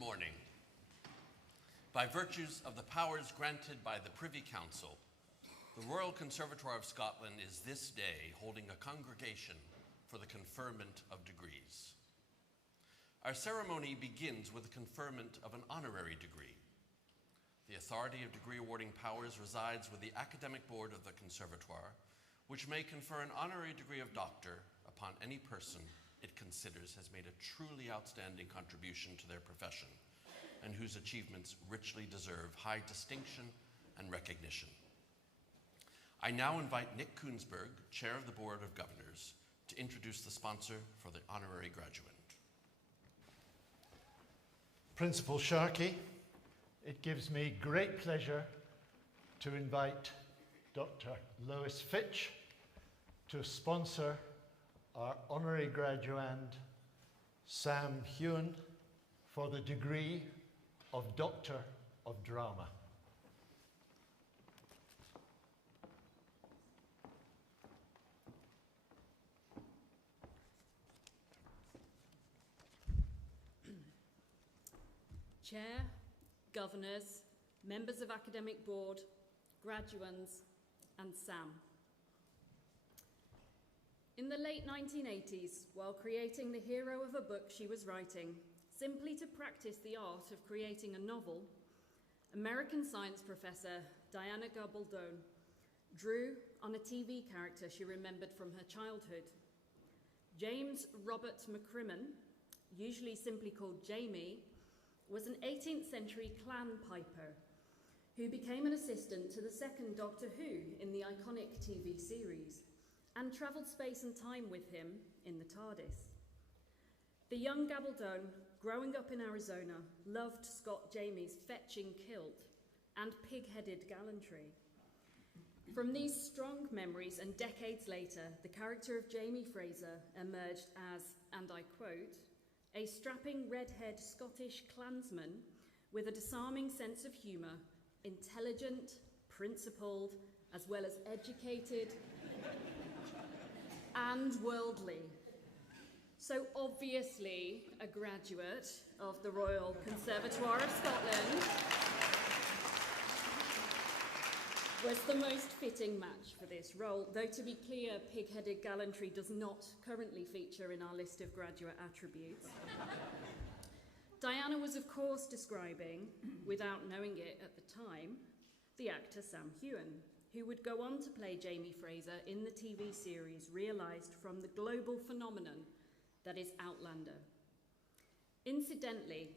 morning. By virtues of the powers granted by the Privy Council, the Royal Conservatoire of Scotland is this day holding a congregation for the conferment of degrees. Our ceremony begins with the conferment of an honorary degree. The authority of degree awarding powers resides with the Academic Board of the Conservatoire, which may confer an honorary degree of doctor upon any person it considers has made a truly outstanding contribution to their profession and whose achievements richly deserve high distinction and recognition. I now invite Nick Koonsberg, Chair of the Board of Governors, to introduce the sponsor for the honorary graduate. Principal Sharkey, it gives me great pleasure to invite Dr. Lois Fitch to sponsor our honorary graduand, Sam Heughan, for the degree of Doctor of Drama. Chair, Governors, members of Academic Board, graduands, and Sam. In the late 1980s, while creating the hero of a book she was writing, simply to practice the art of creating a novel, American science professor Diana Gabaldon drew on a TV character she remembered from her childhood. James Robert McCrimmon, usually simply called Jamie, was an 18th century clan piper who became an assistant to the second Doctor Who in the iconic TV series and travelled space and time with him in the TARDIS. The young Gabaldon, growing up in Arizona, loved Scott Jamie's fetching kilt and pig-headed gallantry. From these strong memories and decades later, the character of Jamie Fraser emerged as, and I quote, a strapping redhead Scottish clansman with a disarming sense of humour, intelligent, principled, as well as educated and worldly. So obviously a graduate of the Royal Conservatoire of Scotland was the most fitting match for this role, though to be clear, pig-headed gallantry does not currently feature in our list of graduate attributes. Diana was of course describing, without knowing it at the time, the actor Sam Heughan, who would go on to play Jamie Fraser in the TV series realised from the global phenomenon that is Outlander. Incidentally,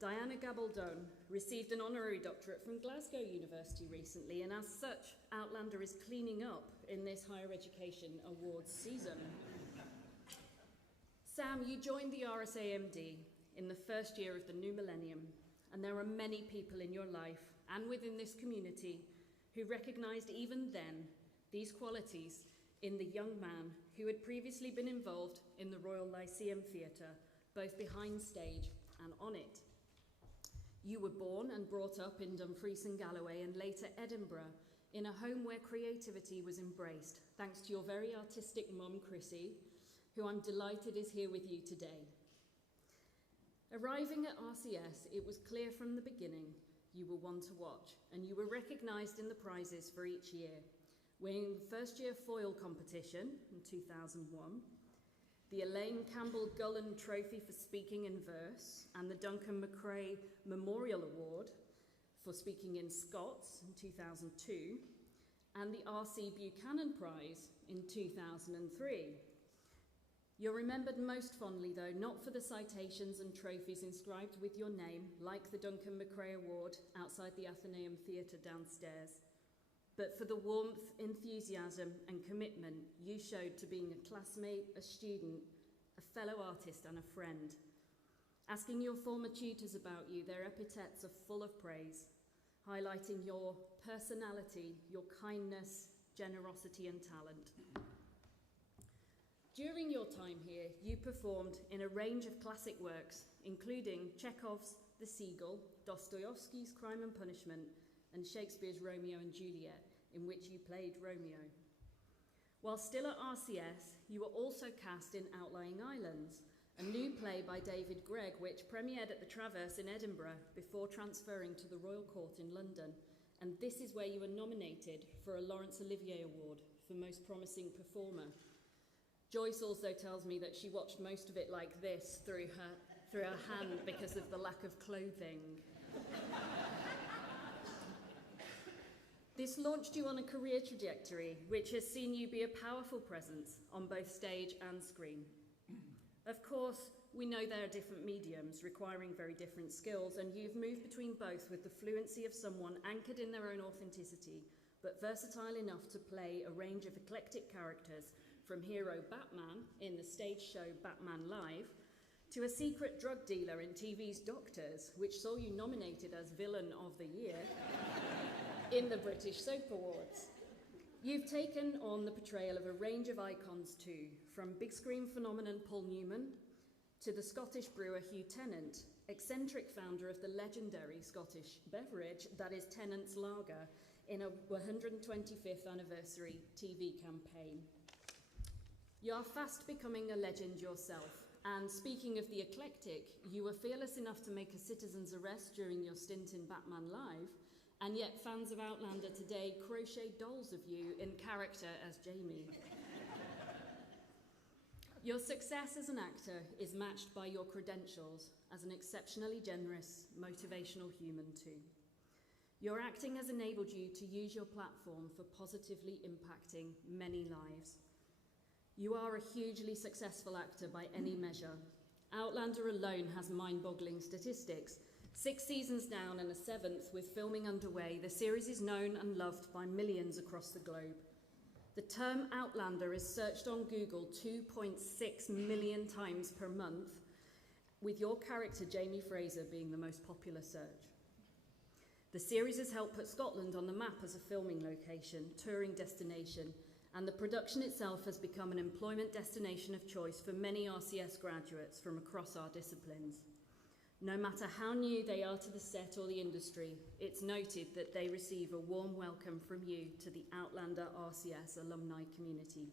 Diana Gabaldon received an honorary doctorate from Glasgow University recently, and as such, Outlander is cleaning up in this higher education awards season. Sam, you joined the RSAMD in the first year of the new millennium, and there are many people in your life and within this community who recognised even then these qualities in the young man who had previously been involved in the Royal Lyceum Theatre, both behind stage and on it. You were born and brought up in Dumfries and Galloway and later Edinburgh, in a home where creativity was embraced, thanks to your very artistic mum, Chrissy, who I'm delighted is here with you today. Arriving at RCS, it was clear from the beginning you were one to watch, and you were recognised in the prizes for each year, winning the first year foil competition in 2001, the Elaine Campbell Gullen Trophy for Speaking in Verse, and the Duncan McCrae Memorial Award for Speaking in Scots in 2002, and the R.C. Buchanan Prize in 2003. You're remembered most fondly, though, not for the citations and trophies inscribed with your name, like the Duncan McCrae Award outside the Athenaeum Theatre downstairs, but for the warmth, enthusiasm, and commitment you showed to being a classmate, a student, a fellow artist, and a friend. Asking your former tutors about you, their epithets are full of praise, highlighting your personality, your kindness, generosity, and talent. During your time here, you performed in a range of classic works, including Chekhov's The Seagull, Dostoevsky's Crime and Punishment, and Shakespeare's Romeo and Juliet, in which you played Romeo. While still at RCS, you were also cast in Outlying Islands, a new play by David Gregg which premiered at the Traverse in Edinburgh before transferring to the Royal Court in London. And this is where you were nominated for a Laurence Olivier Award for Most Promising Performer. Joyce also tells me that she watched most of it like this through her hand because of the lack of clothing. This launched you on a career trajectory which has seen you be a powerful presence on both stage and screen. Of course, we know there are different mediums requiring very different skills, and you've moved between both with the fluency of someone anchored in their own authenticity, but versatile enough to play a range of eclectic characters, from hero Batman in the stage show Batman Live, to a secret drug dealer in TV's Doctors, which saw you nominated as Villain of the Year in the British Soap Awards. You've taken on the portrayal of a range of icons too, from big screen phenomenon Paul Newman to the Scottish brewer Hugh Tennant, eccentric founder of the legendary Scottish beverage that is Tennant's Lager in a 125th anniversary TV campaign. You're fast becoming a legend yourself, and speaking of the eclectic, you were fearless enough to make a citizen's arrest during your stint in Batman Live, and yet fans of Outlander today crochet dolls of you in character as Jamie. Your success as an actor is matched by your credentials as an exceptionally generous, motivational human too. Your acting has enabled you to use your platform for positively impacting many lives. You are a hugely successful actor by any measure. Outlander alone has mind-boggling statistics. 6 seasons down and a 7th with filming underway, the series is known and loved by millions across the globe. The term Outlander is searched on Google 2.6 million times per month, with your character Jamie Fraser being the most popular search. The series has helped put Scotland on the map as a filming location, touring destination, and the production itself has become an employment destination of choice for many RCS graduates from across our disciplines. No matter how new they are to the set or the industry, it's noted that they receive a warm welcome from you to the Outlander RCS alumni community.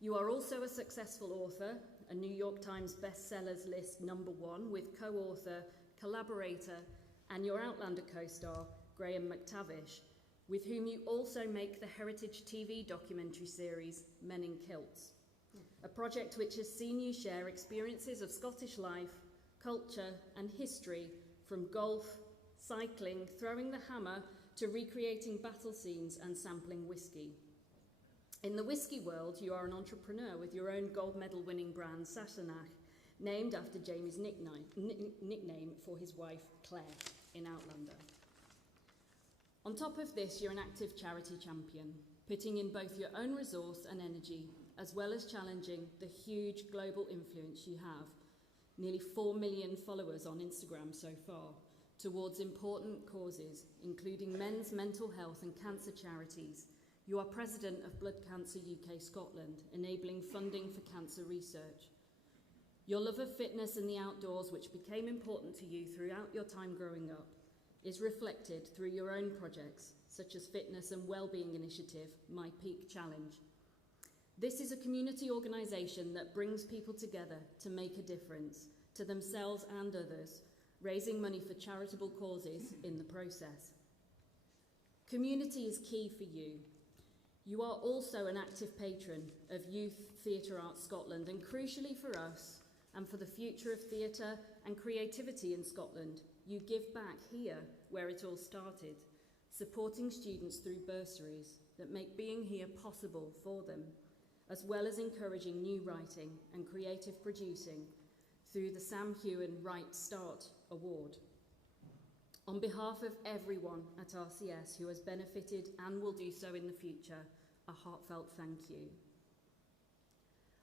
You are also a successful author, a New York Times bestsellers list #1 with co-author, collaborator, and your Outlander co-star, Graham McTavish, with whom you also make the heritage TV documentary series Men in Kilts, a project which has seen you share experiences of Scottish life, culture and history, from golf, cycling, throwing the hammer, to recreating battle scenes and sampling whiskey. In the whiskey world, you are an entrepreneur with your own gold medal winning brand, Sassenach, named after Jamie's nickname for his wife, Claire, in Outlander. On top of this, you're an active charity champion, putting in both your own resource and energy, as well as challenging the huge global influence you have, nearly 4 million followers on Instagram so far, towards important causes, including men's mental health and cancer charities. You are president of Blood Cancer UK Scotland, enabling funding for cancer research. Your love of fitness and the outdoors, which became important to you throughout your time growing up, is reflected through your own projects, such as fitness and wellbeing initiative, My Peak Challenge. This is a community organisation that brings people together to make a difference to themselves and others, raising money for charitable causes in the process. Community is key for you. You are also an active patron of Youth Theatre Arts Scotland, and crucially for us and for the future of theatre and creativity in Scotland, you give back here where it all started, supporting students through bursaries that make being here possible for them, as well as encouraging new writing and creative producing through the Sam Heughan Right Start Award. On behalf of everyone at RCS who has benefited and will do so in the future, a heartfelt thank you.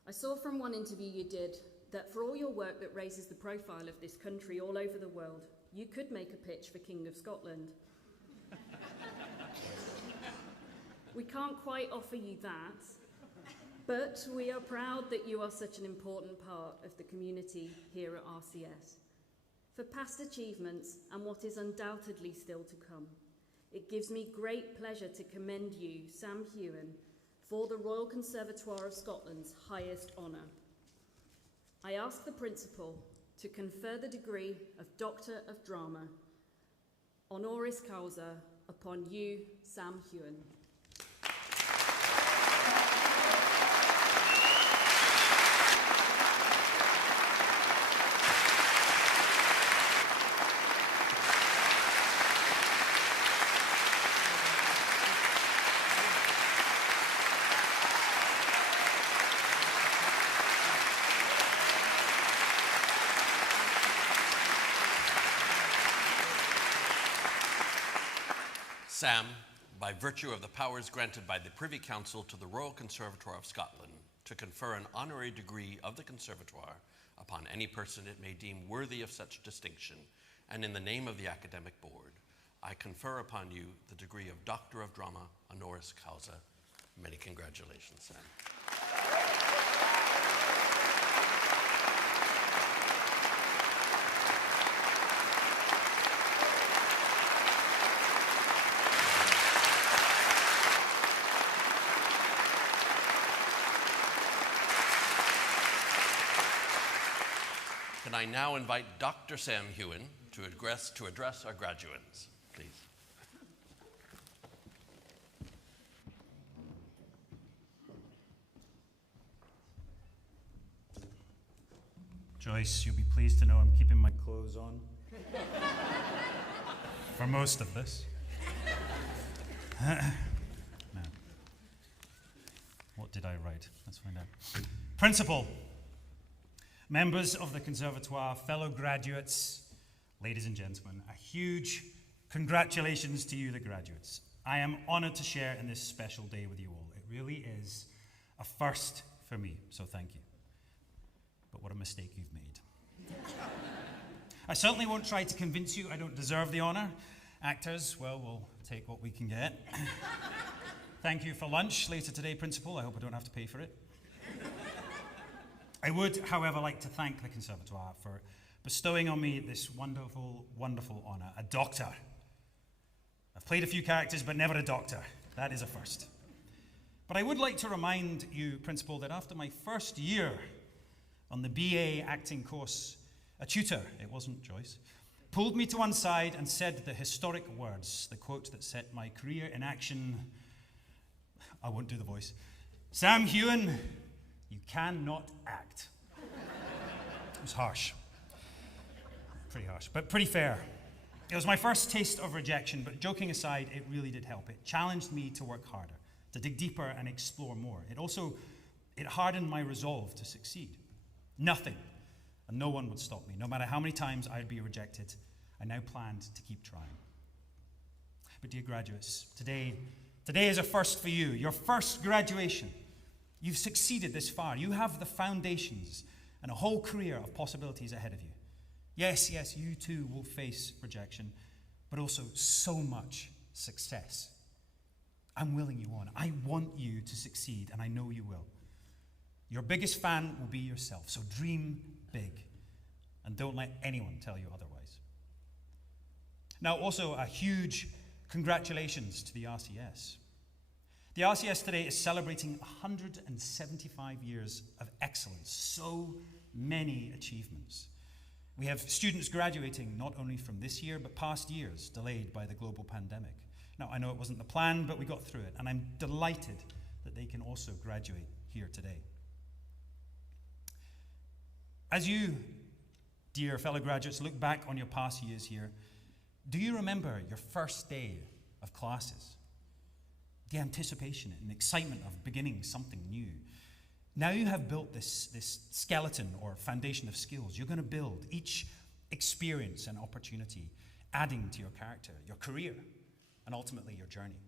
I saw from one interview you did that for all your work that raises the profile of this country all over the world, you could make a pitch for King of Scotland. We can't quite offer you that, but we are proud that you are such an important part of the community here at RCS. For past achievements and what is undoubtedly still to come, it gives me great pleasure to commend you, Sam Heughan, for the Royal Conservatoire of Scotland's highest honour. I ask the Principal to confer the degree of Doctor of Drama, honoris causa, upon you, Sam Heughan. Sam, by virtue of the powers granted by the Privy Council to the Royal Conservatoire of Scotland to confer an honorary degree of the Conservatoire upon any person it may deem worthy of such distinction, and in the name of the Academic Board, I confer upon you the degree of Doctor of Drama, honoris causa. Many congratulations, Sam. Can I now invite Dr. Sam Heughan to address our graduates, please. Joyce, you'll be pleased to know I'm keeping my clothes on for most of this. Now, what did I write? Let's find out. Principal, members of the Conservatoire, fellow graduates, ladies and gentlemen, a huge congratulations to you, the graduates. I am honored to share in this special day with you all. It really is a first for me, so thank you. But what a mistake you've made. I certainly won't try to convince you I don't deserve the honor. Actors, well, we'll take what we can get. Thank you for lunch later today, Principal. I hope I don't have to pay for it. I would, however, like to thank the Conservatoire for bestowing on me this wonderful, wonderful honor, a doctor. I've played a few characters, but never a doctor. That is a first. But I would like to remind you, Principal, that after my first year on the BA acting course, a tutor, it wasn't Joyce, pulled me to one side and said the historic words, the quote that set my career in action. I won't do the voice. Sam Heughan, you cannot act. It was harsh. Pretty harsh, but pretty fair. It was my first taste of rejection, but joking aside, it really did help. It challenged me to work harder, to dig deeper and explore more. It hardened my resolve to succeed. Nothing and no one would stop me. No matter how many times I'd be rejected, I now planned to keep trying. But dear graduates, today is a first for you, your first graduation. You've succeeded this far. You have the foundations and a whole career of possibilities ahead of you. Yes, you too will face rejection, but also so much success. I'm willing you on. I want you to succeed, and I know you will. Your biggest fan will be yourself, so dream big, and don't let anyone tell you otherwise. Now, also a huge congratulations to the RCS. The RCS today is celebrating 175 years of excellence, so many achievements. We have students graduating not only from this year, but past years, delayed by the global pandemic. Now, I know it wasn't the plan, but we got through it, and I'm delighted that they can also graduate here today. As you, dear fellow graduates, look back on your past years here, do you remember your first day of classes? The anticipation and excitement of beginning something new. Now you have built this skeleton or foundation of skills. You're going to build each experience and opportunity, adding to your character, your career, and ultimately your journey.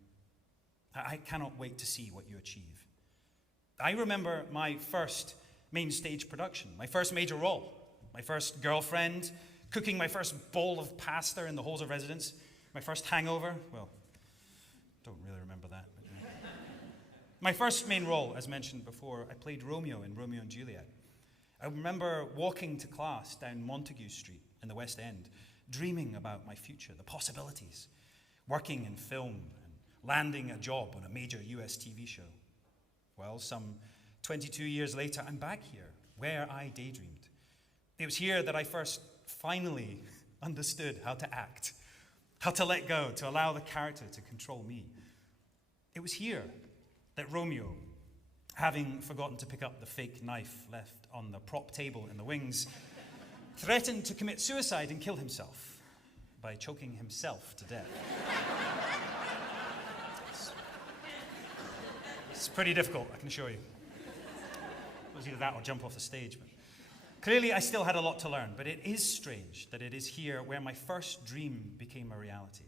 I cannot wait to see what you achieve. I remember my first main stage production, my first major role, my first girlfriend, cooking my first bowl of pasta in the halls of residence, my first hangover. Well, don't really remember that. But, you know. My first main role, as mentioned before, I played Romeo in Romeo and Juliet. I remember walking to class down Montague Street in the West End, dreaming about my future, the possibilities, working in film and landing a job on a major US TV show. Well, some 22 years later, I'm back here, where I daydreamed. It was here that I first finally understood how to act, how to let go, to allow the character to control me. It was here that Romeo, having forgotten to pick up the fake knife left on the prop table in the wings, threatened to commit suicide and kill himself by choking himself to death. It's pretty difficult, I can assure you. It was either that or jump off the stage. But clearly, I still had a lot to learn, but it is strange that it is here where my first dream became a reality.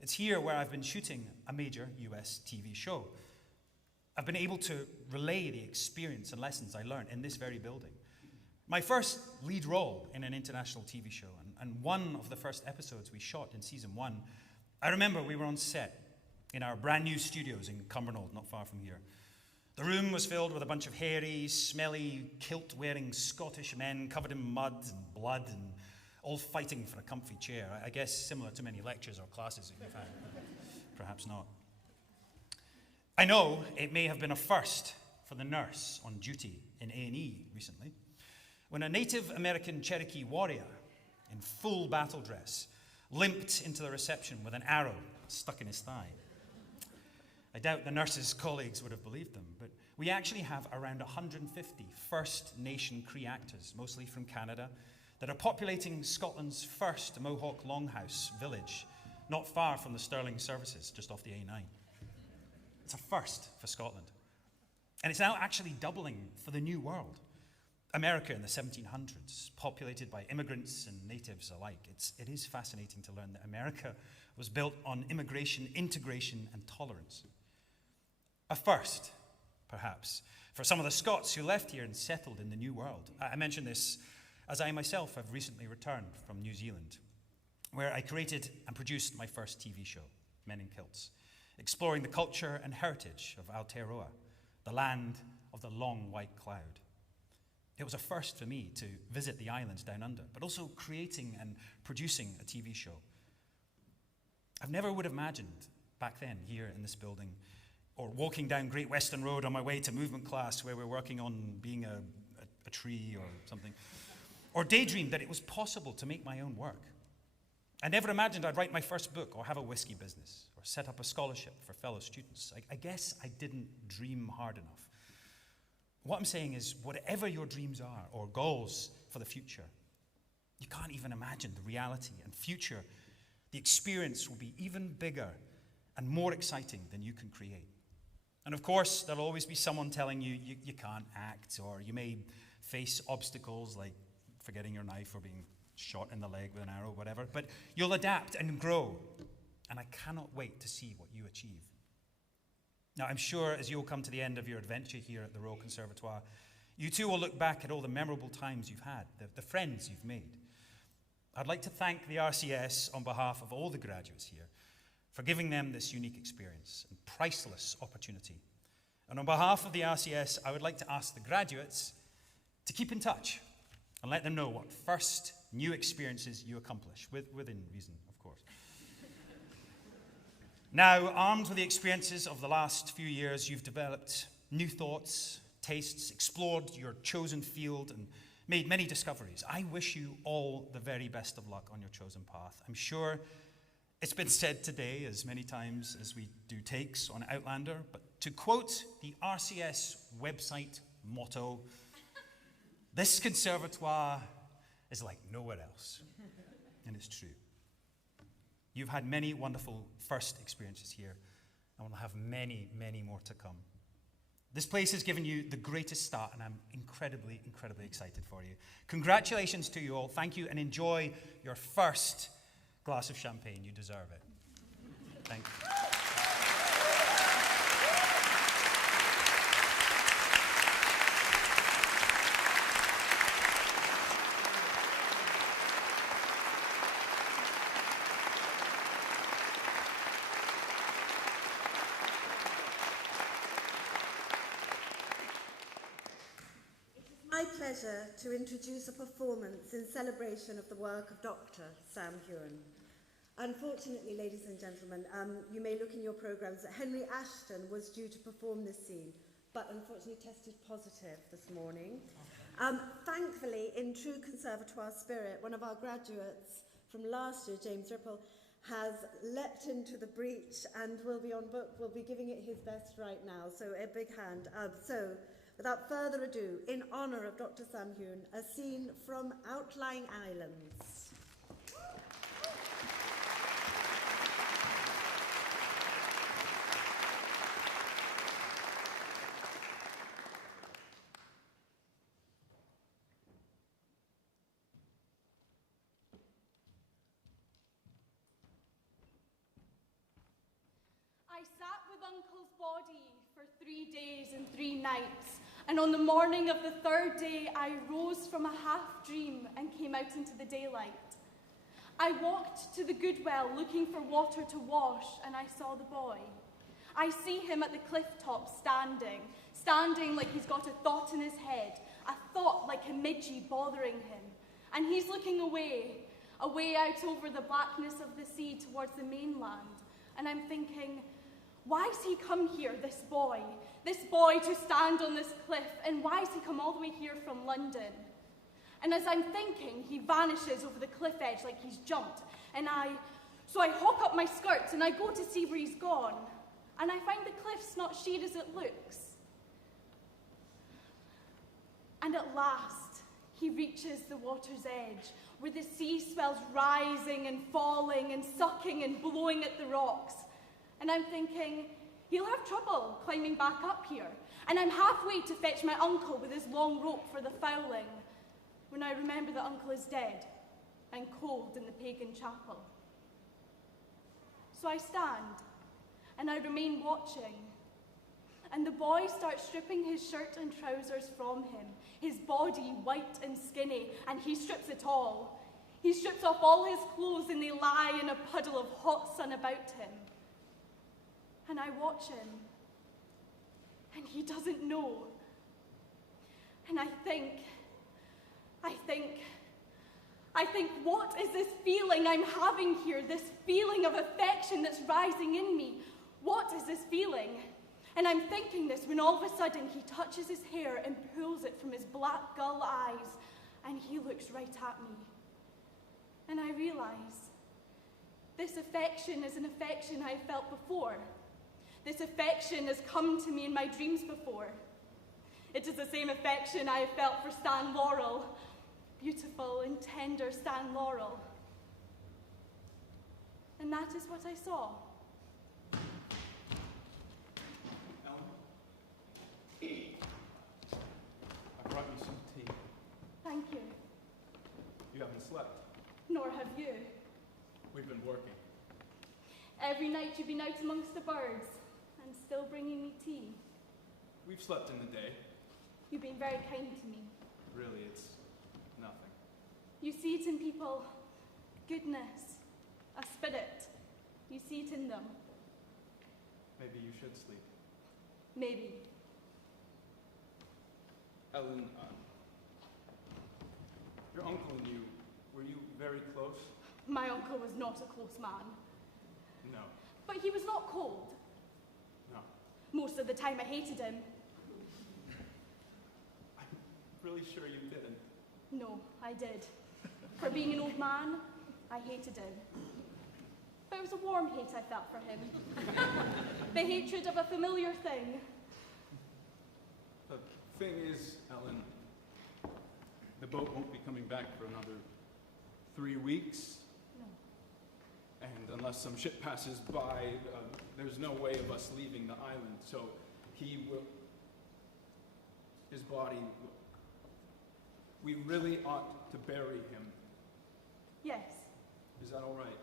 It's here where I've been shooting a major US TV show. I've been able to relay the experience and lessons I learned in this very building. My first lead role in an international TV show, and one of the first episodes we shot in season 1, I remember we were on set in our brand new studios in Cumbernauld, not far from here. The room was filled with a bunch of hairy, smelly, kilt-wearing Scottish men covered in mud and blood and all fighting for a comfy chair. I guess similar to many lectures or classes that you've had. Perhaps not. I know it may have been a first for the nurse on duty in A&E recently, when a Native American Cherokee warrior in full battle dress limped into the reception with an arrow stuck in his thigh. I doubt the nurse's colleagues would have believed them, but we actually have around 150 First Nation Cree actors, mostly from Canada, that are populating Scotland's first Mohawk Longhouse village, not far from the Stirling services, just off the A9. It's a first for Scotland. And it's now actually doubling for the New World. America in the 1700s, populated by immigrants and natives alike. It is fascinating to learn that America was built on immigration, integration, and tolerance. A first, perhaps, for some of the Scots who left here and settled in the New World. I mention this as I myself have recently returned from New Zealand, where I created and produced my first TV show, Men in Kilts, exploring the culture and heritage of Aotearoa, the land of the long white cloud. It was a first for me to visit the islands down under, but also creating and producing a TV show. I've never would have imagined back then here in this building, or walking down Great Western Road on my way to movement class where we're working on being a tree or something, or daydreamed that it was possible to make my own work. I never imagined I'd write my first book or have a whiskey business or set up a scholarship for fellow students. I guess I didn't dream hard enough. What I'm saying is, whatever your dreams are or goals for the future, you can't even imagine the reality and future. The experience will be even bigger and more exciting than you can create. And of course, there'll always be someone telling you you can't act, or you may face obstacles like forgetting your knife or being shot in the leg with an arrow, whatever. But you'll adapt and grow. And I cannot wait to see what you achieve. Now, I'm sure as you'll come to the end of your adventure here at the Royal Conservatoire, you too will look back at all the memorable times you've had, the friends you've made. I'd like to thank the RCS on behalf of all the graduates here for giving them this unique experience and priceless opportunity. And on behalf of the RCS, I would like to ask the graduates to keep in touch and let them know what first new experiences you accomplish, within reason, of course. Now, armed with the experiences of the last few years, you've developed new thoughts, tastes, explored your chosen field, and made many discoveries. I wish you all the very best of luck on your chosen path. I'm sure it's been said today as many times as we do takes on Outlander, but to quote the RCS website motto, this conservatoire is like nowhere else. And it's true. You've had many wonderful first experiences here, and we'll have many, many more to come. This place has given you the greatest start, and I'm incredibly, incredibly excited for you. Congratulations to you all. Thank you, and enjoy your first glass of champagne. You deserve it. Thank you. My pleasure to introduce a performance in celebration of the work of Dr. Sam Heughan. Unfortunately, ladies and gentlemen, you may look in your programs that Henry Ashton was due to perform this scene, but unfortunately tested positive this morning. Thankfully, in true conservatoire spirit, one of our graduates from last year, James Ripple, has leapt into the breach and will be giving it his best right now. So a big hand. So without further ado, in honour of Dr. Sam Heughan, a scene from Outlying Islands. I sat with Uncle's body for 3 days and 3 nights, and on the morning of the 3rd day, I rose from a half-dream and came out into the daylight. I walked to the good well looking for water to wash, and I saw the boy. I see him at the cliff top standing like he's got a thought in his head, a thought like a midgie bothering him. And he's looking away out over the blackness of the sea towards the mainland. And I'm thinking, why's he come here, this boy to stand on this cliff, and why's he come all the way here from London? And as I'm thinking, he vanishes over the cliff edge like he's jumped, so I hawk up my skirts and I go to see where he's gone, and I find the cliff's not sheer as it looks. And at last, he reaches the water's edge, where the sea swells rising and falling and sucking and blowing at the rocks. And I'm thinking, he'll have trouble climbing back up here. And I'm halfway to fetch my uncle with his long rope for the fowling, when I remember that Uncle is dead and cold in the pagan chapel. So I stand, and I remain watching. And the boy starts stripping his shirt and trousers from him, his body white and skinny, and he strips it all. He strips off all his clothes, and they lie in a puddle of hot sun about him. And I watch him, and he doesn't know. And I think, what is this feeling I'm having here, this feeling of affection that's rising in me? What is this feeling? And I'm thinking this when all of a sudden he touches his hair and pulls it from his black gull eyes, and he looks right at me. And I realize this affection is an affection I felt before. This affection has come to me in my dreams before. It is the same affection I have felt for Stan Laurel, beautiful and tender Stan Laurel. And that is what I saw. I brought you some tea. Thank you. You haven't slept. Nor have you. We've been working. Every night you've been out amongst the birds and still bringing me tea. We've slept in the day. You've been very kind to me. Really, it's nothing. You see it in people, goodness, a spirit. You see it in them. Maybe you should sleep. Maybe. Ellen, your uncle and you, were you very close? My uncle was not a close man. No. But he was not cold. No. Most of the time I hated him. I'm really sure you didn't. No, I did. For being an old man, I hated him. But it was a warm hate I felt for him. The hatred of a familiar thing. The thing is, Ellen, the boat won't be coming back for another 3 weeks. No. And unless some ship passes by, there's no way of us leaving the island. So his body, we really ought to bury him. Yes, Is that all right?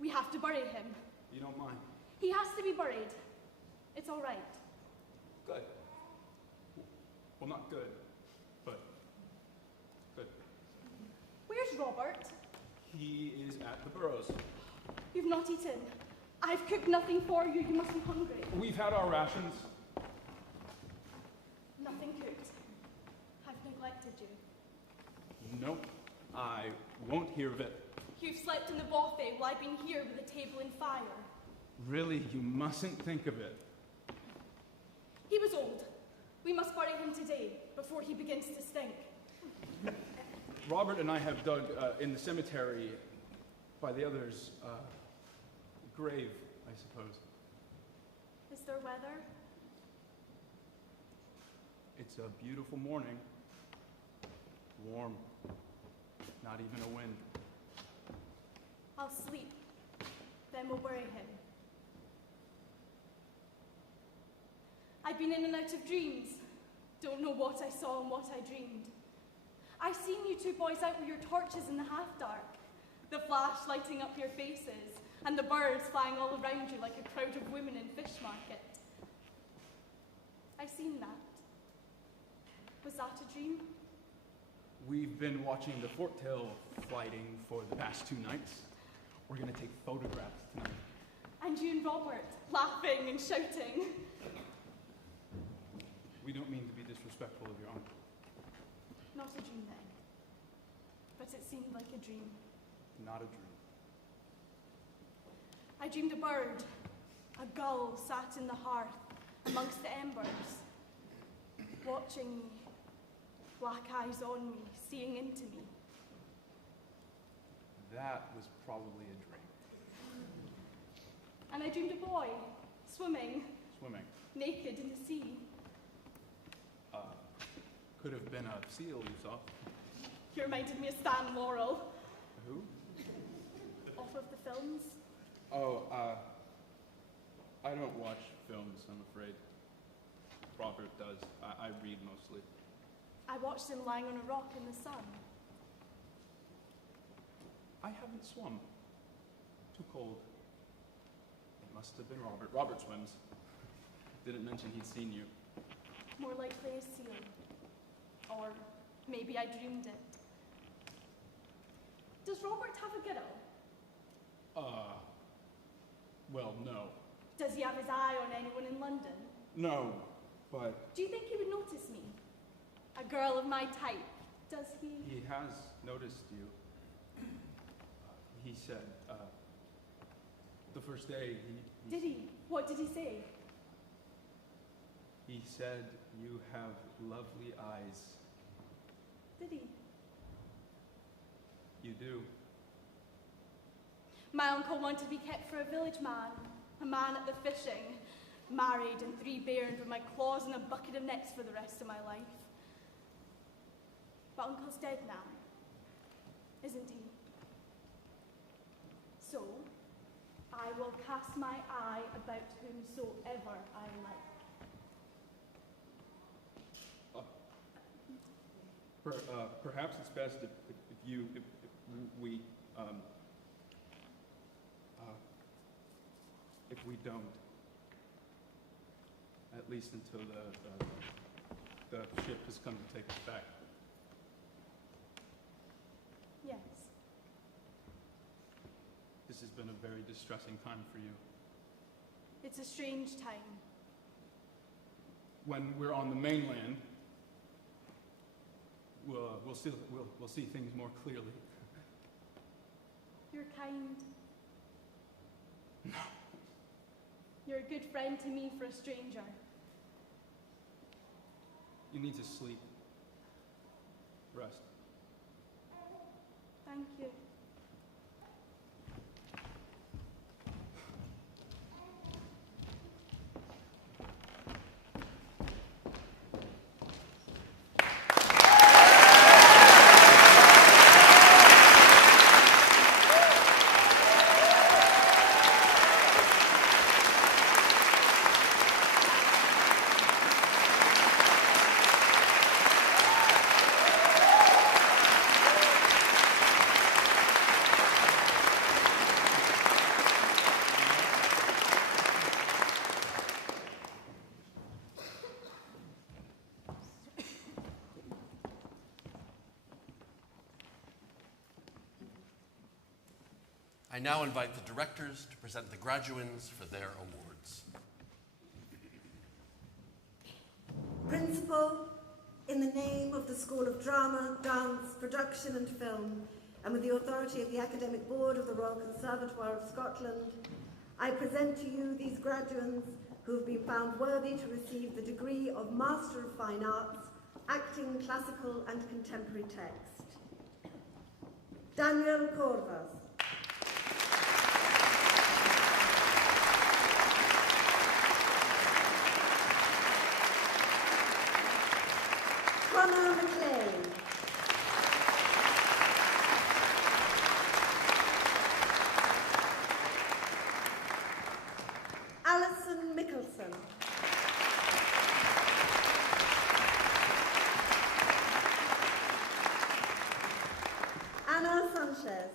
we have to bury him. You don't mind? He has to be buried. It's all right. Good. Well, not good, but good. Where's Robert? He is at the Burrows. You've not eaten. I've cooked nothing for you. You must be hungry. We've had our rations. Nothing cooked. I've neglected you. Nope, I won't hear of it. You've slept in the buffet while I've been here with a table and fire. Really, you mustn't think of it. He was old. We must bury him today, before he begins to stink. Robert and I have dug in the cemetery by the other's grave, I suppose. Is there weather? It's a beautiful morning. Warm. Not even a wind. I'll sleep. Then we'll bury him. I've been in and out of dreams. Don't know what I saw and what I dreamed. I've seen you two boys out with your torches in the half-dark, the flash lighting up your faces, and the birds flying all around you like a crowd of women in fish market. I've seen that. Was that a dream? We've been watching the forktail fighting for the past 2 nights. We're gonna take photographs tonight. And you and Robert, laughing and shouting. We don't mean to be disrespectful of your honor. Not a dream then. But it seemed like a dream. Not a dream. I dreamed a bird, a gull sat in the hearth amongst the embers, watching me, black eyes on me, seeing into me. That was probably a dream. And I dreamed a boy, swimming, Swimming. naked in the sea. Could have been a seal you saw. He reminded me of Stan Laurel, Who? off of the films. Oh, I don't watch films, I'm afraid. Robert does. I read mostly. I watched him lying on a rock in the sun. I haven't swum. Too cold. It must have been Robert. Robert swims. Didn't mention he'd seen you. More likely a seal. Or maybe I dreamed it. Does Robert have a girl? Well, no. Does he have his eye on anyone in London? No, but Do you think he would notice me? A girl of my type, does he? he has noticed you. He said, the first day Did he? What did he say? he said, you have lovely eyes. Did he? You do. My uncle wanted me kept for a village man, a man at the fishing, married and 3 bairns with my claws in a bucket of nets for the rest of my life. But Uncle's dead now, isn't he? So, I will cast my eye about whomsoever I like. Perhaps it's best if we don't, at least until the ship has come to take us back. Yes. This has been a very distressing time for you. It's a strange time. When we're on the mainland, we'll see things more clearly. You're kind. No. You're a good friend to me for a stranger. You need to sleep. Rest. Thank you. I now invite the directors to present the graduands for their awards. Principal, in the name of the School of Drama, Dance, Production and Film, and with the authority of the Academic Board of the Royal Conservatoire of Scotland, I present to you these graduands who have been found worthy to receive the degree of Master of Fine Arts, Acting Classical and Contemporary Text. Daniel Corvas. Connor McLean. Alison Mickelson. Anna Sanchez.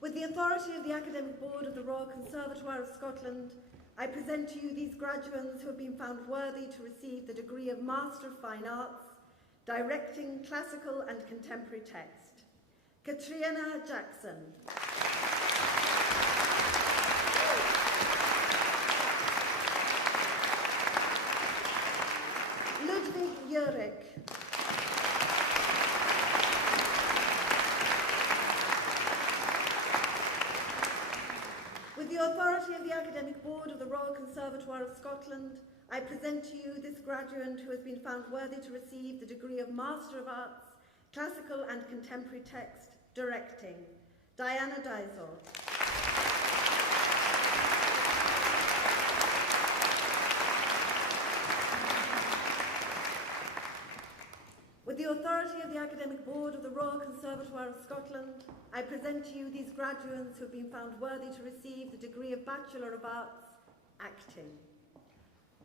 With the authority of the Academic Board of the Royal Conservatoire of Scotland, I present to you these graduates who have been found worthy to receive the degree of Master of Fine Arts, Directing Classical and Contemporary Text. Katrina Jackson. Ludwig Jurek. With the authority of the Academic Board of the Royal Conservatoire of Scotland, I present to you this graduate who has been found worthy to receive the degree of Master of Arts, Classical and Contemporary Text, Directing. Diana Dysel. With the authority of the Academic Board of the Royal Conservatoire of Scotland, I present to you these graduates who have been found worthy to receive the degree of Bachelor of Arts, Acting.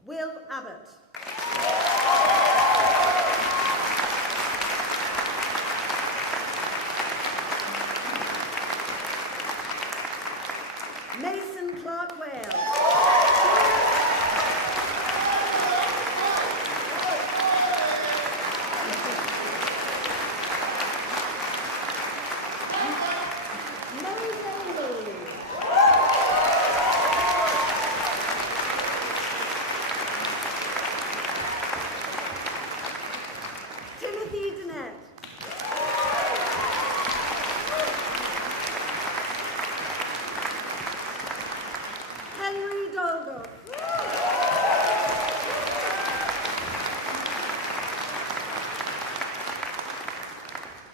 Will Abbott. Mason Clark Wales.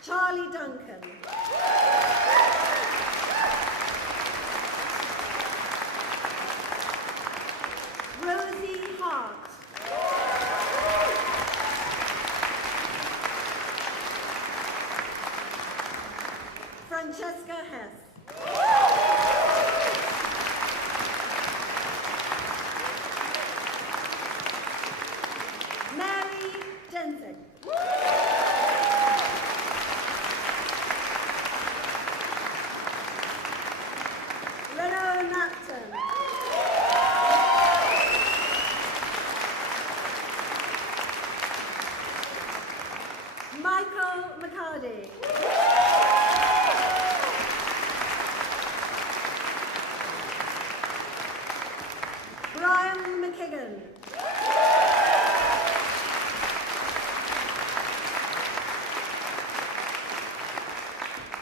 Charlie Duncan. Rosie Hart. Francesca Hess. Mary Jensen. Renaud Napton. Michael McCarty. Brian McKigan.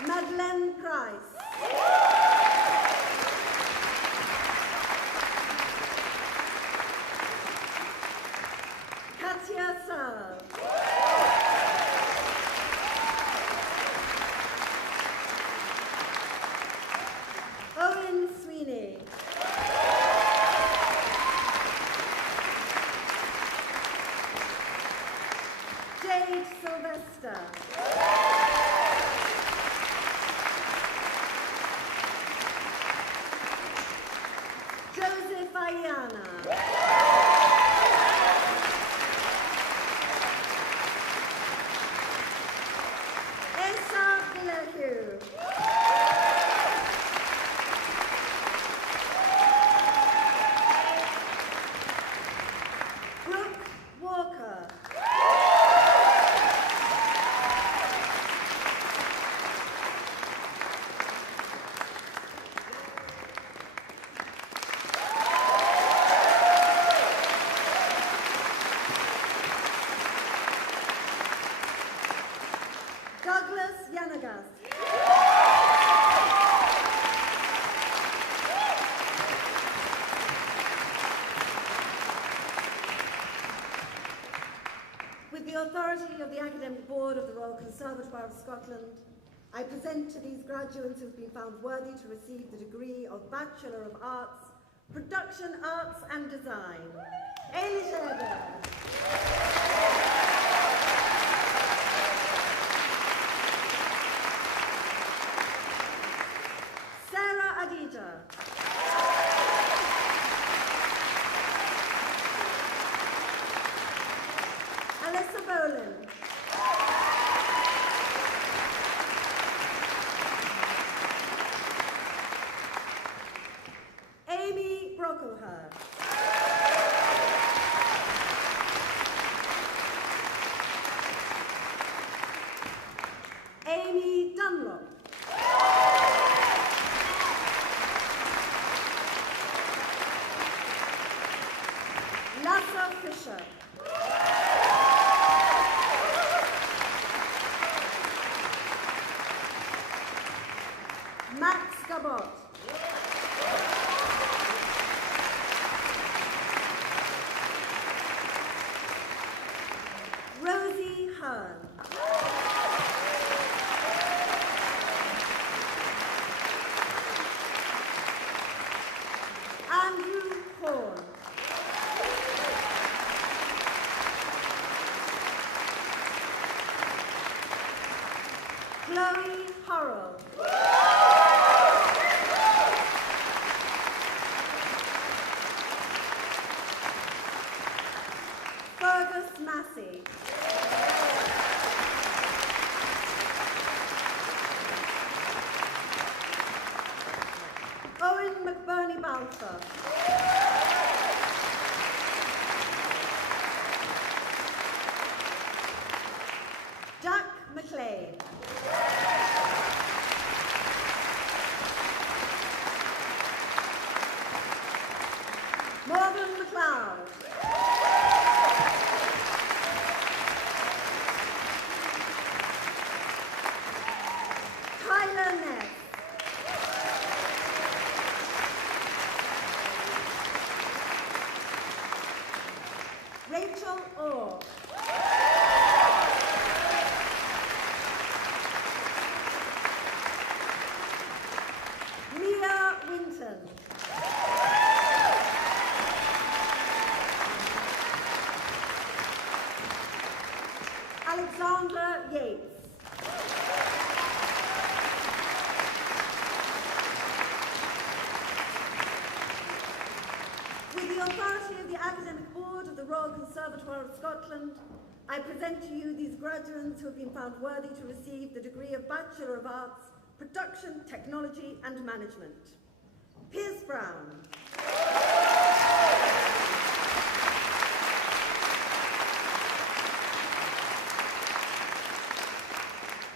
Madeleine Price. Katia Searle. Owen Sweeney. Jade Sylvester. Joseph Ayana. Esa Bilahue. Brooke Walker. Board of the Royal Conservatoire of Scotland, I present to these graduates who have been found worthy to receive the degree of Bachelor of Arts, Production Arts and Design. Eilish Sarah Adija. Alyssa Boland. Amy Brocklehurst. Amy Dunlop. Lassa Fisher. Max Gabot. Rosie Hearn. Andrew Horn. Chloe Horrell. Fergus Massey. Owen McBurney Balfour. Jack McLean. Morgan McLeod. Tyler Ness. Rachel Orr. Mia Winton. Alexandra Yates. With the authority of the Academic Board of the Royal Conservatoire of Scotland, I present to you these graduates who have been found worthy to receive the degree of Bachelor of Arts, Production, Technology and Management. Pierce Brown.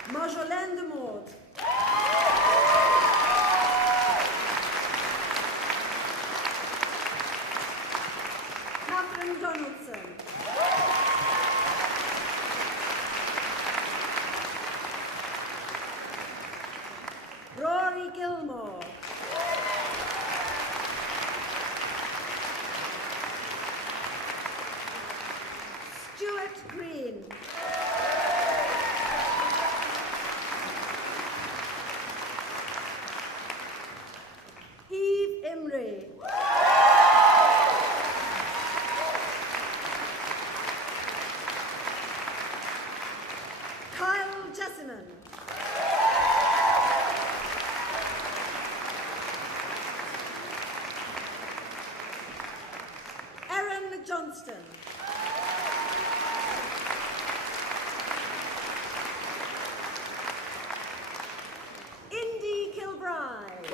Marjolaine de Maud. Catherine Donaldson. Rory Gilmore. Stuart Green. Eve Imrie. Kyle Jessamine. Erin Johnston. Indy Kilbride.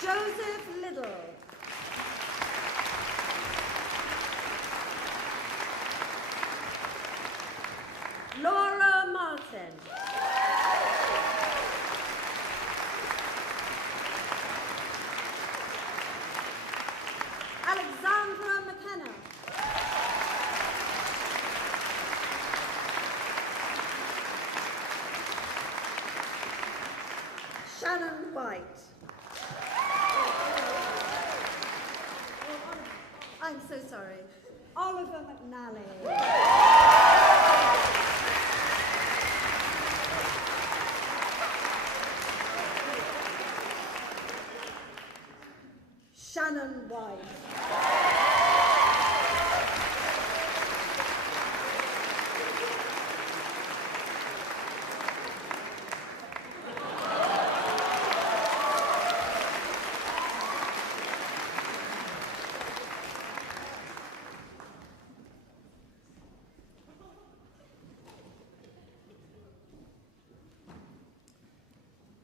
Joseph Liddle. Laura Martin. Alexandra McKenna. Shannon White. I'm so sorry. Oliver McNally. Shannon White.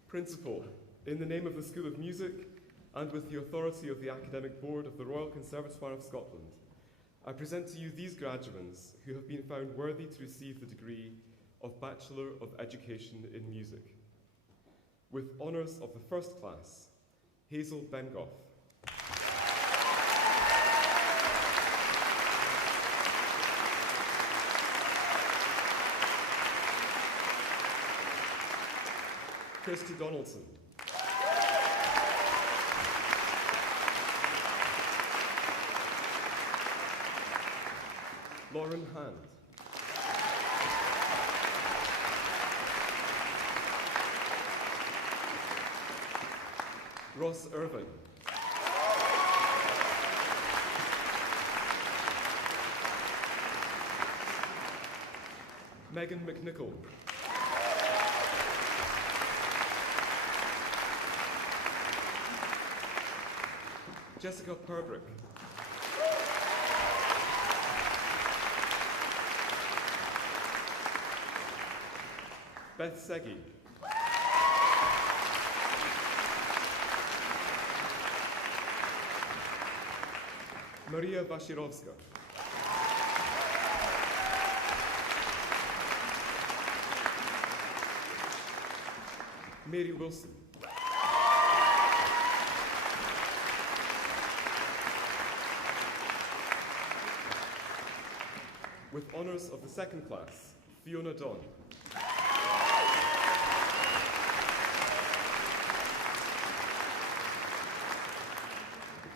Principal, in the name of the School of Music and with the authority of the Academic Board of the Royal Conservatoire of Scotland, I present to you these graduates who have been found worthy to receive the degree of Bachelor of Education in Music. With honours of the first class, Hazel Bengoff. Kirsty Donaldson. Lauren Hand. Ross Irvine. Megan McNichol. Jessica Perbrick. Beth Seggy. Maria Wasirowska. Mary Wilson. With honours of the second class, Fiona Don.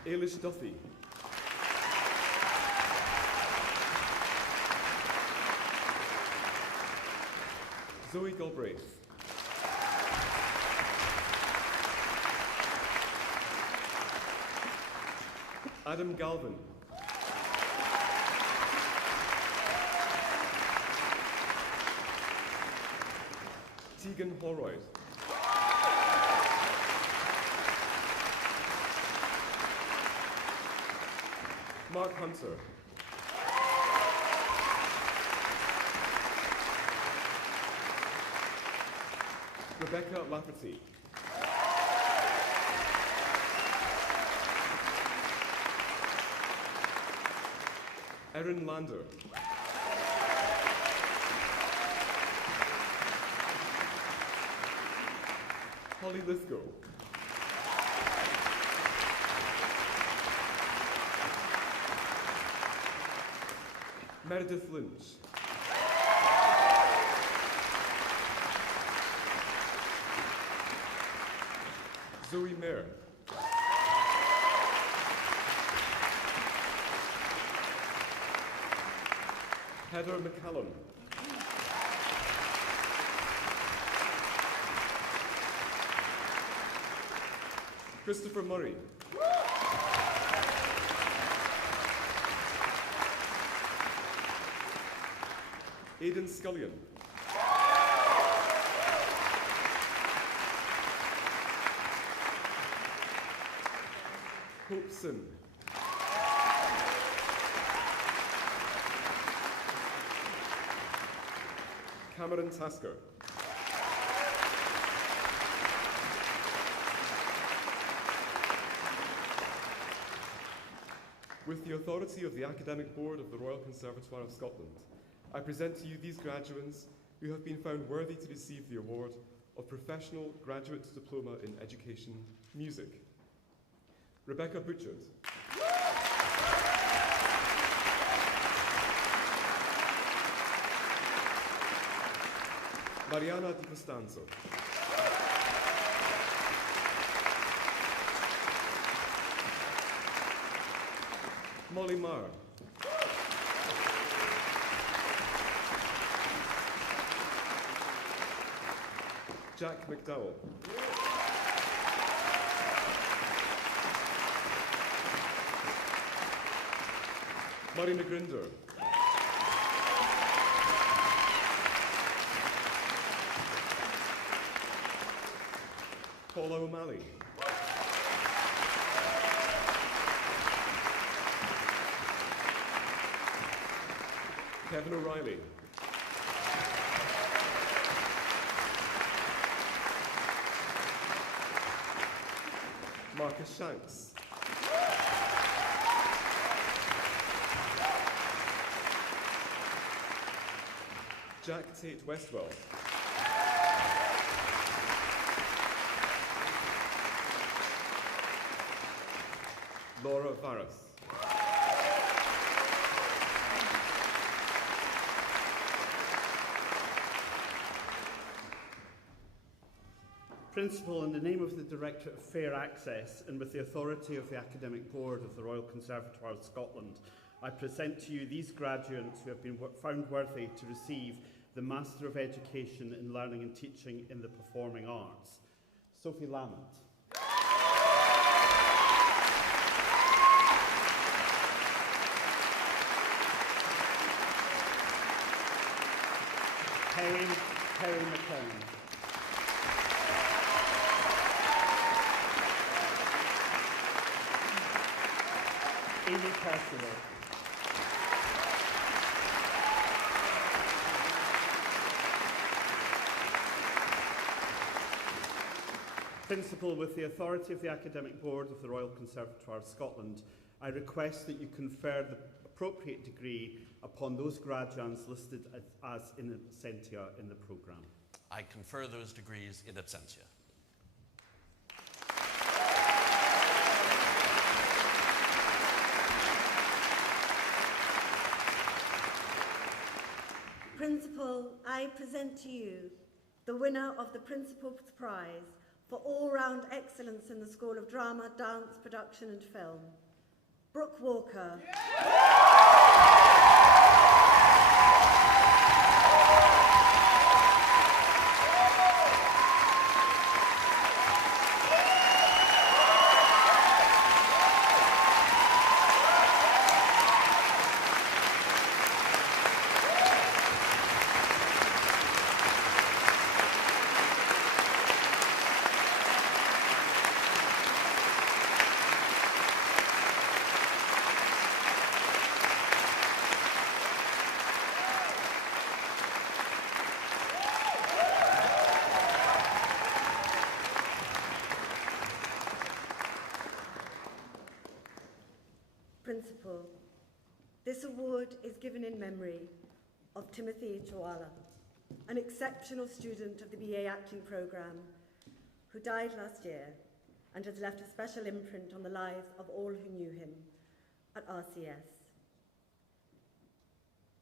Ailish Duffy. Zoe Galbraith. Adam Galvin. Tegan Holroyd. Mark Hunter. Rebecca Lafferty. Erin Lander. Holly Lithgow. Meredith Lynch. Zoe Mayer. Heather McCallum. Christopher Murray. Aidan Scullion. Hope Sim. Cameron Tasker. With the authority of the Academic Board of the Royal Conservatoire of Scotland, I present to you these graduates who have been found worthy to receive the award of Professional Graduate Diploma in Education Music. Rebecca Butchert. Mariana Di Costanzo. Molly Marr. Jack McDowell. Murray McGrinder. Paula O'Malley. Kevin O'Reilly. Marcus Shanks. Jack Tate Westwell. Laura Varus. Principal, in the name of the Directorate of Fair Access and with the authority of the Academic Board of the Royal Conservatoire of Scotland, I present to you these graduates who have been found worthy to receive the Master of Education in Learning and Teaching in the Performing Arts. Sophie Lamont. Perry McCown. Amy Percival. Principal, with the authority of the Academic Board of the Royal Conservatoire of Scotland, I request that you confer the appropriate degree upon those graduates listed as in absentia in the programme. I confer those degrees in absentia. Principal, I present to you the winner of the Principal's Prize for all-round excellence in the School of Drama, Dance, Production and Film, Brooke Walker. Principal, this award is given in memory of Timothy Chawala, an exceptional student of the BA Acting programme who died last year and has left a special imprint on the lives of all who knew him at RCS.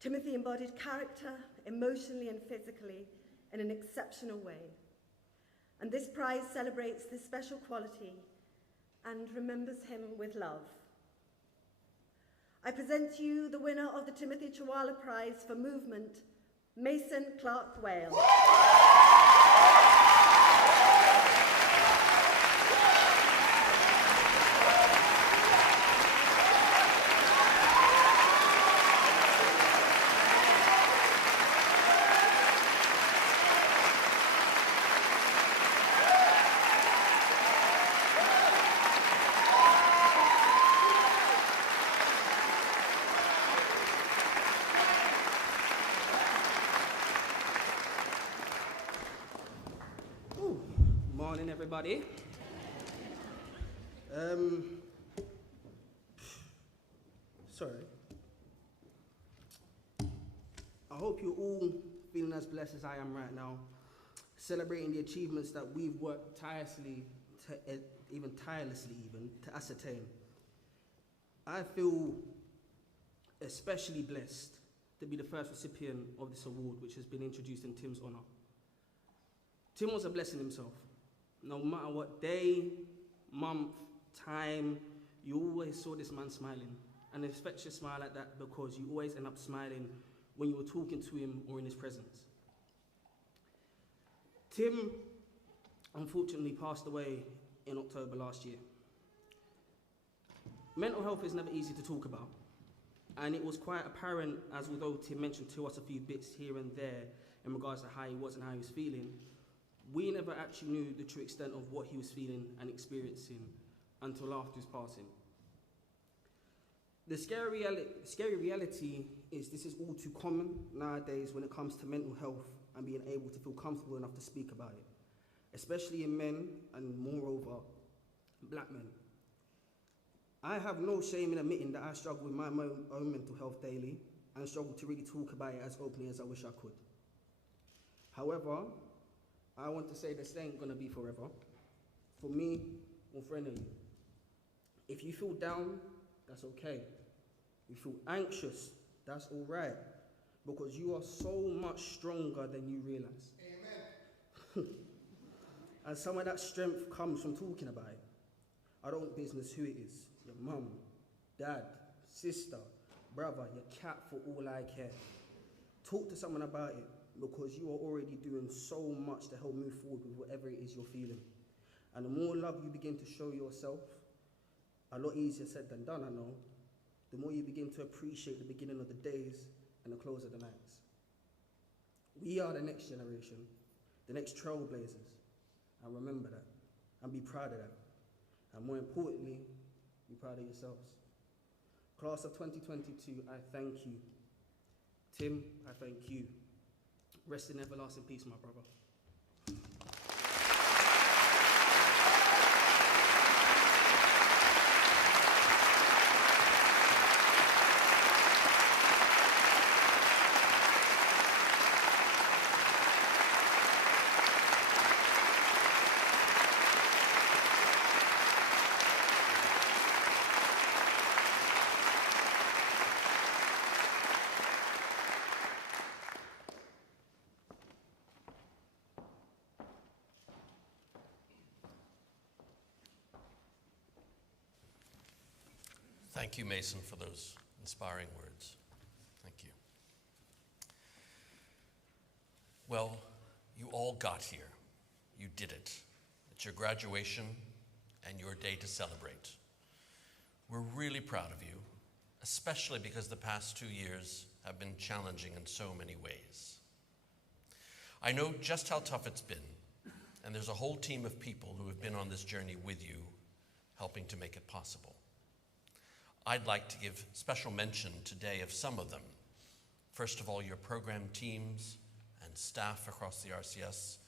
Timothy embodied character, emotionally and physically, in an exceptional way. And this prize celebrates this special quality and remembers him with love. I present to you the winner of the Timothy Chawala Prize for Movement, Mason Clark Wales. Everybody. Sorry. I hope you're all feeling as blessed as I am right now, celebrating the achievements that we've worked tirelessly to ascertain. I feel especially blessed to be the first recipient of this award, which has been introduced in Tim's honour. Tim was a blessing himself. No matter what day, month, time, you always saw this man smiling an infectious smile like that because you always end up smiling when you were talking to him or in his presence. Tim unfortunately passed away in October last year. Mental health is never easy to talk about, and it was quite apparent, as although Tim mentioned to us a few bits here and there in regards to how he was and how he was feeling, we never actually knew the true extent of what he was feeling and experiencing until after his passing. The scary reality is this is all too common nowadays when it comes to mental health and being able to feel comfortable enough to speak about it, especially in men and moreover, black men. I have no shame in admitting that I struggle with my own mental health daily and struggle to really talk about it as openly as I wish I could. However, I want to say this ain't gonna be forever, for me or for any of you. If you feel down, that's okay. If you feel anxious, that's all right, because you are so much stronger than you realize. Amen. And some of that strength comes from talking about it. I don't business who it is, your mum, dad, sister, brother, your cat, for all I care. Talk to someone about it, because you are already doing so much to help move forward with whatever it is you're feeling. And the more love you begin to show yourself, a lot easier said than done, I know, the more you begin to appreciate the beginning of the days and the close of the nights. We are the next generation, the next trailblazers, and remember that, and be proud of that. And more importantly, be proud of yourselves. Class of 2022, I thank you. Tim, I thank you. Rest in everlasting peace, my brother. Thank you, Mason, for those inspiring words. Thank you. Well, you all got here. You did it. It's your graduation and your day to celebrate. We're really proud of you, especially because the past 2 years have been challenging in so many ways. I know just how tough it's been, and there's a whole team of people who have been on this journey with you, helping to make it possible. I'd like to give special mention today of some of them. First of all, your program teams and staff across the RCS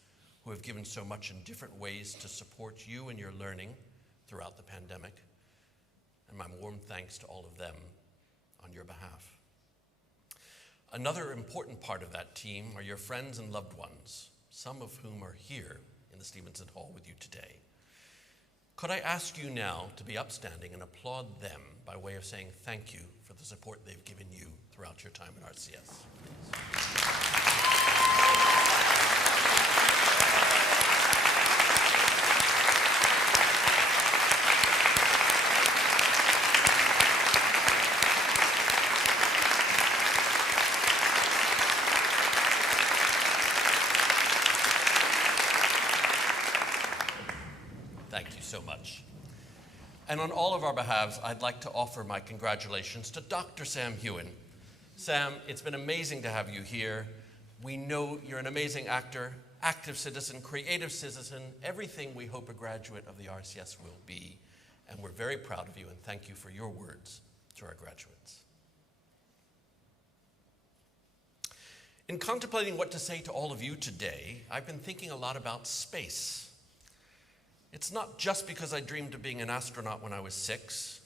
who have given so much in different ways to support you in your learning throughout the pandemic. And my warm thanks to all of them on your behalf. Another important part of that team are your friends and loved ones, some of whom are here in the Stevenson Hall with you today. Could I ask you now to be upstanding and applaud them by way of saying thank you for the support they've given you throughout your time at RCS? Thank you so much. And on all of our behalves, I'd like to offer my congratulations to Dr. Sam Heughan. Sam, it's been amazing to have you here. We know you're an amazing actor, active citizen, creative citizen, everything we hope a graduate of the RCS will be. And we're very proud of you, and thank you for your words to our graduates. In contemplating what to say to all of you today, I've been thinking a lot about space. It's not just because I dreamed of being an astronaut when I was 6.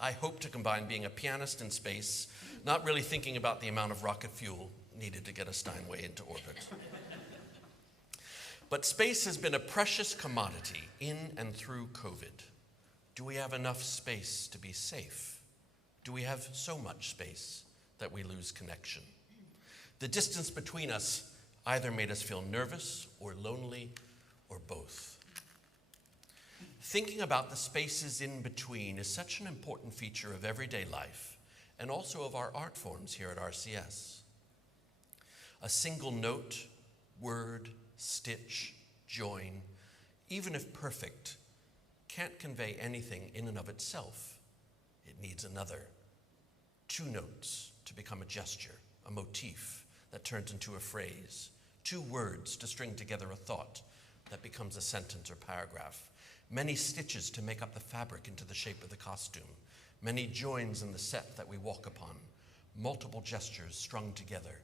I hope to combine being a pianist in space, not really thinking about the amount of rocket fuel needed to get a Steinway into orbit. But space has been a precious commodity in and through COVID. Do we have enough space to be safe? Do we have so much space that we lose connection? The distance between us either made us feel nervous or lonely or both. Thinking about the spaces in between is such an important feature of everyday life and also of our art forms here at RCS. A single note, word, stitch, join, even if perfect, can't convey anything in and of itself. It needs another. Two notes to become a gesture, a motif that turns into a phrase. Two words to string together a thought that becomes a sentence or paragraph. Many stitches to make up the fabric into the shape of the costume. Many joins in the set that we walk upon. Multiple gestures strung together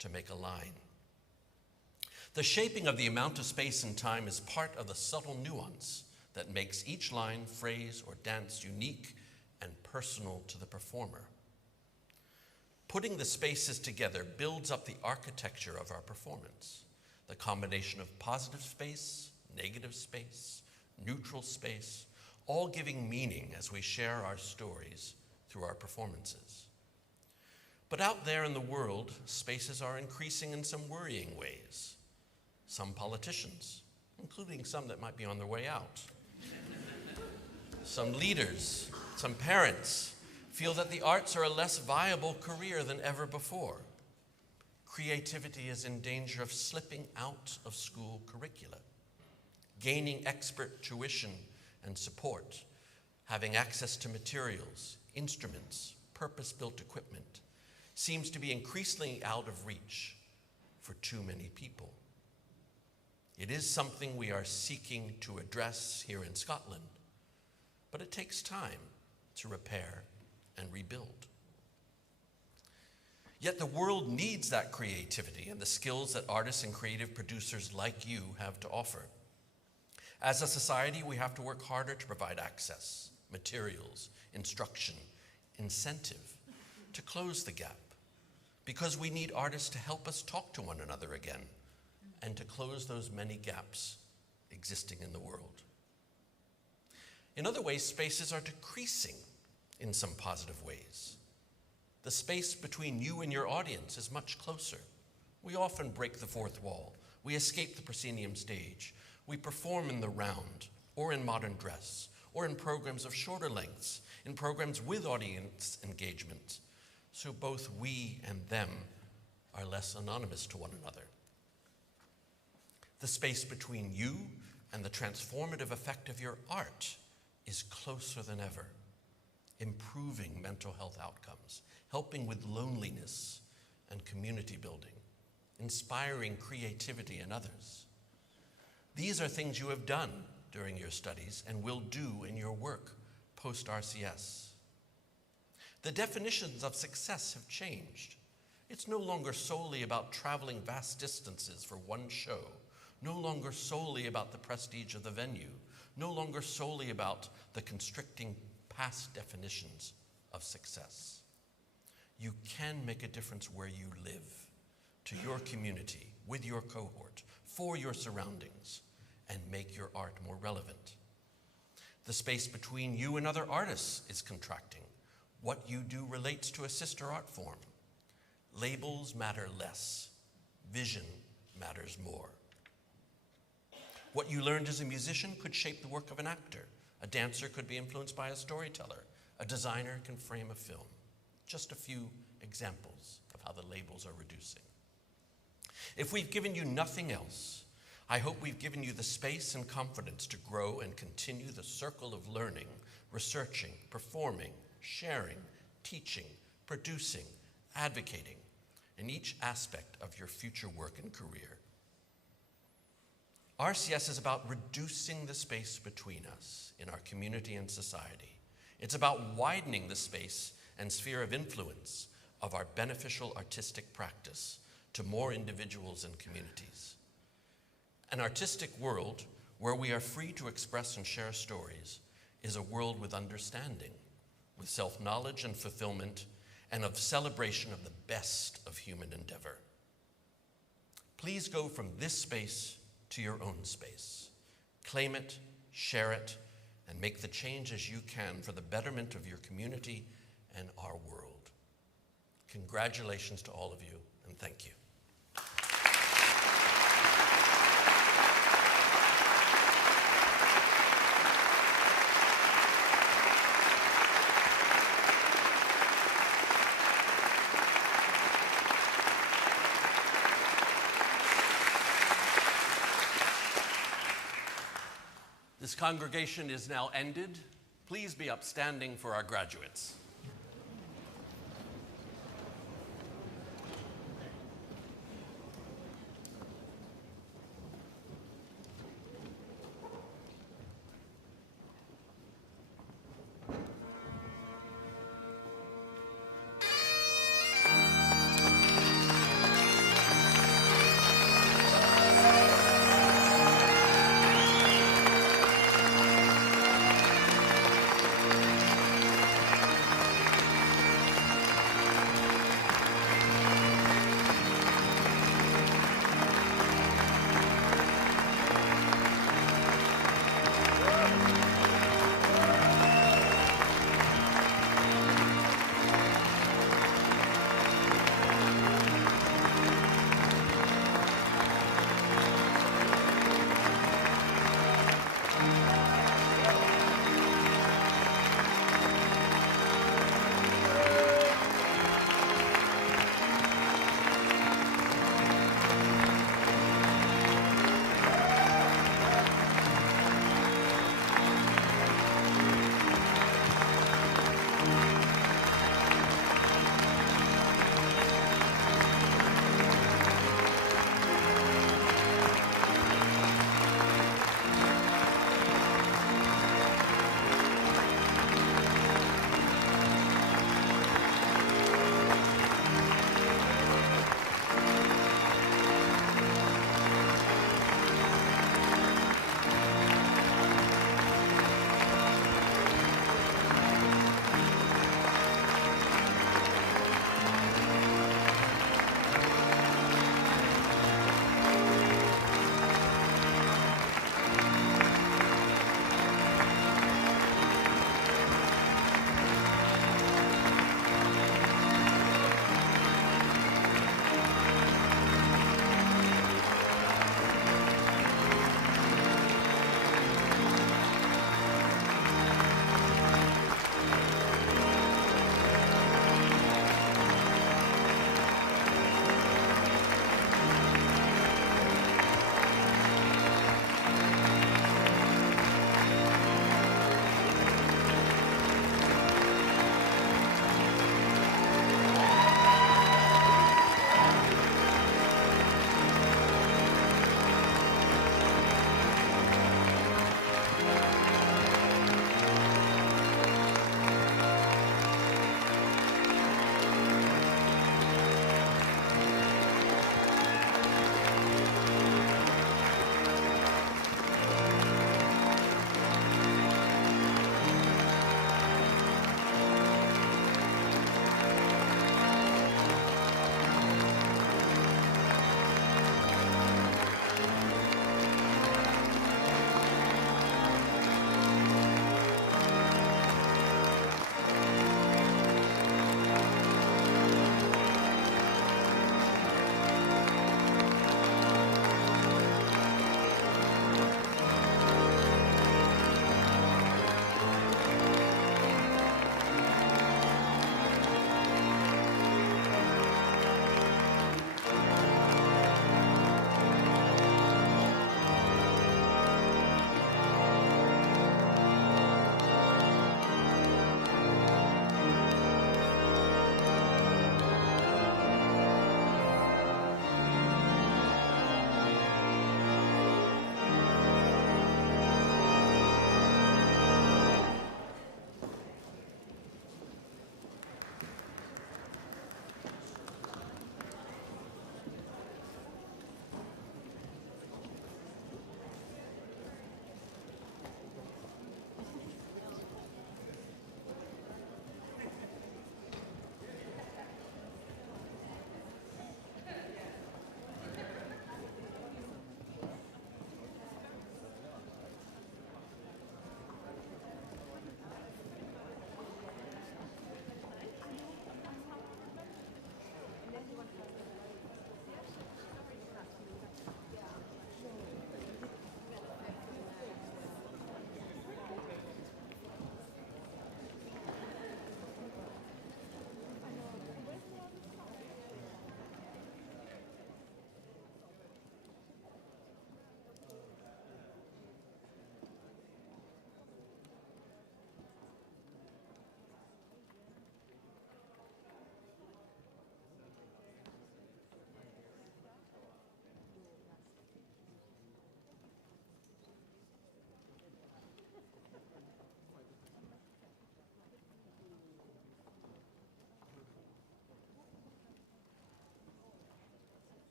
to make a line. The shaping of the amount of space and time is part of the subtle nuance that makes each line, phrase, or dance unique and personal to the performer. Putting the spaces together builds up the architecture of our performance, the combination of positive space, negative space, neutral space, all giving meaning as we share our stories through our performances. But out there in the world, spaces are increasing in some worrying ways. Some politicians, including some that might be on their way out. Some leaders, some parents feel that the arts are a less viable career than ever before. Creativity is in danger of slipping out of school curricula. Gaining expert tuition and support, having access to materials, instruments, purpose-built equipment, seems to be increasingly out of reach for too many people. It is something we are seeking to address here in Scotland, but it takes time to repair and rebuild. Yet the world needs that creativity and the skills that artists and creative producers like you have to offer. As a society, we have to work harder to provide access, materials, instruction, incentive to close the gap, because we need artists to help us talk to one another again and to close those many gaps existing in the world. In other ways, spaces are decreasing in some positive ways. The space between you and your audience is much closer. We often break the fourth wall. We escape the proscenium stage. We perform in the round, or in modern dress, or in programs of shorter lengths, in programs with audience engagement, so both we and them are less anonymous to one another. The space between you and the transformative effect of your art is closer than ever, improving mental health outcomes, helping with loneliness and community building, inspiring creativity in others. These are things you have done during your studies and will do in your work post-RCS. The definitions of success have changed. It's no longer solely about traveling vast distances for one show, no longer solely about the prestige of the venue, no longer solely about the constricting past definitions of success. You can make a difference where you live, to your community, with your cohort, for your surroundings, and make your art more relevant. The space between you and other artists is contracting. What you do relates to a sister art form. Labels matter less. Vision matters more. What you learned as a musician could shape the work of an actor. A dancer could be influenced by a storyteller. A designer can frame a film. Just a few examples of how the labels are reducing. If we've given you nothing else, I hope we've given you the space and confidence to grow and continue the circle of learning, researching, performing, sharing, teaching, producing, advocating in each aspect of your future work and career. RCS is about reducing the space between us in our community and society. It's about widening the space and sphere of influence of our beneficial artistic practice to more individuals and communities. An artistic world where we are free to express and share stories is a world with understanding, with self-knowledge and fulfillment, and of celebration of the best of human endeavor. Please go from this space to your own space. Claim it, share it, and make the changes you can for the betterment of your community and our world. Congratulations to all of you, and thank you. This congregation is now ended. Please be upstanding for our graduates.